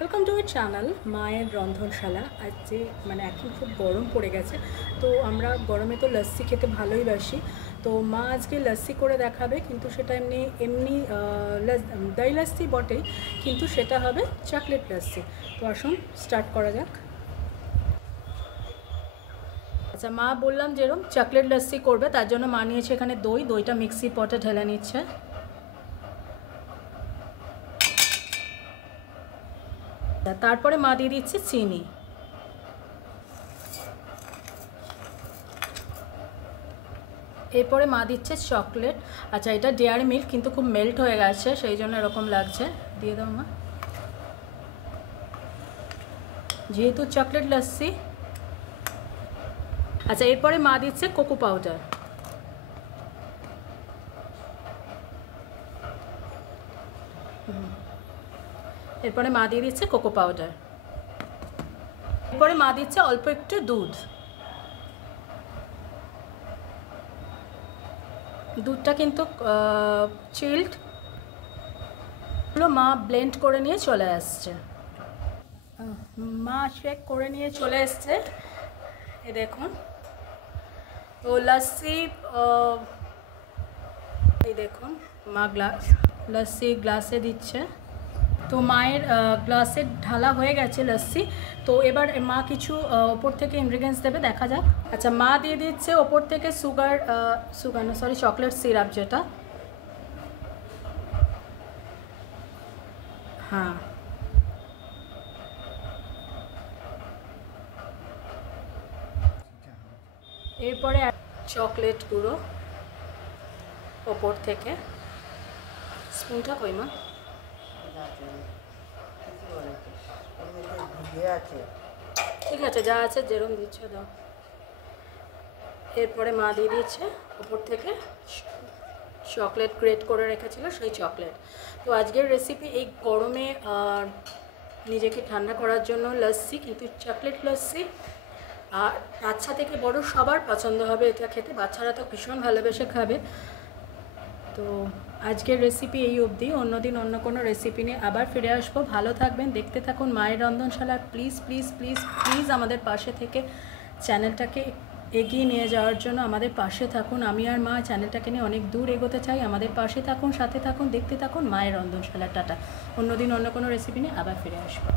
Welcome to our channel মায়ের রন্ধনশালা। আজকে এখন খুব গরম পড়ে গেছে, তো আমরা গরমে তো লস্যি খেতে ভালোই বাসি। তো মা আজকে লস্যি করে দেখাবে, কিন্তু সেটা এমনি এমনি দই লস্যি বটেই, কিন্তু সেটা হবে চকলেট লস্যি। তো আসুন স্টার্ট করা যাক। আচ্ছা, মা বললাম যেরকম চকলেট লস্যি করবে, তার জন্য মা নিয়েছে এখানে দইটা মিক্সি পটে ঢেলে নিচ্ছে। তারপরে মা দিয়ে দিচ্ছে চিনি। এরপরে মা দিচ্ছে চকলেট। আচ্ছা, এটা ডেয়ারি মিল্ক, কিন্তু খুব মেল্ট হয়ে গেছে, সেই জন্য এরকম লাগছে। দিয়ে দাও মা। যেহেতু চকলেট লস্যি। আচ্ছা, এরপরে মা দিচ্ছে কোকো পাউডার। এরপরে মা দিয়ে দিচ্ছে কোকো পাউডার। এরপরে মা দিচ্ছে অল্প একটু দুধ। দুধটা কিন্তু চিল্ড। মা ব্লেন্ড করে নিয়ে চলে আসছে। মা শেক করে নিয়ে চলে এসছে। এ দেখুন, তো লস্যি, এই দেখুন মা লস্যি গ্লাসে দিচ্ছে। তো মায়ের গ্লাসে ঢালা হয়ে গেছে লস্যি। তো এবার মা কিছু ওপর থেকে ইনগ্রিডিয়েন্টস দেবে, দেখা যাক। আচ্ছা, মা দিয়ে দিচ্ছে ওপর থেকে চকলেট সিরাপ, যেটা হ্যাঁ। এরপরে চকলেট গুঁড়ো ওপর থেকে। স্পুনটা কই মা? ঠিক আছে, যা আছে যেরকম দিচ্ছ দাও। এরপরে মা দিয়ে দিচ্ছে ওপর থেকে চকলেট গ্রেট করে রেখেছিল, সেই চকলেট। তো আজকের রেসিপি এই গরমে নিজেকে ঠান্ডা করার জন্য লস্যি, কিন্তু চকলেট লস্যি। আর বাচ্চা থেকে বড় সবার পছন্দ হবে এটা খেতে, বাচ্চারা তো ভীষণ ভালোবেসে খাবে। তো আজকের রেসিপি এই অবধি। অন্যদিন অন্য কোনো রেসিপি নিয়ে আবার ফিরে আসবো। ভালো থাকবেন, দেখতে থাকুন মায়ের রন্ধনশালা। প্লিজ প্লিজ প্লিজ প্লিজ আমাদের পাশে থেকে চ্যানেলটাকে এগিয়ে নিয়ে যাওয়ার জন্য আমাদের পাশে থাকুন। আমি আর মা চ্যানেলটাকে নিয়ে অনেক দূর এগোতে চাই। আমাদের পাশে থাকুন, সাথে থাকুন, দেখতে থাকুন মায়ের রন্ধনশালা। টাটা। অন্যদিন অন্য কোনো রেসিপি নিয়ে আবার ফিরে আসবো।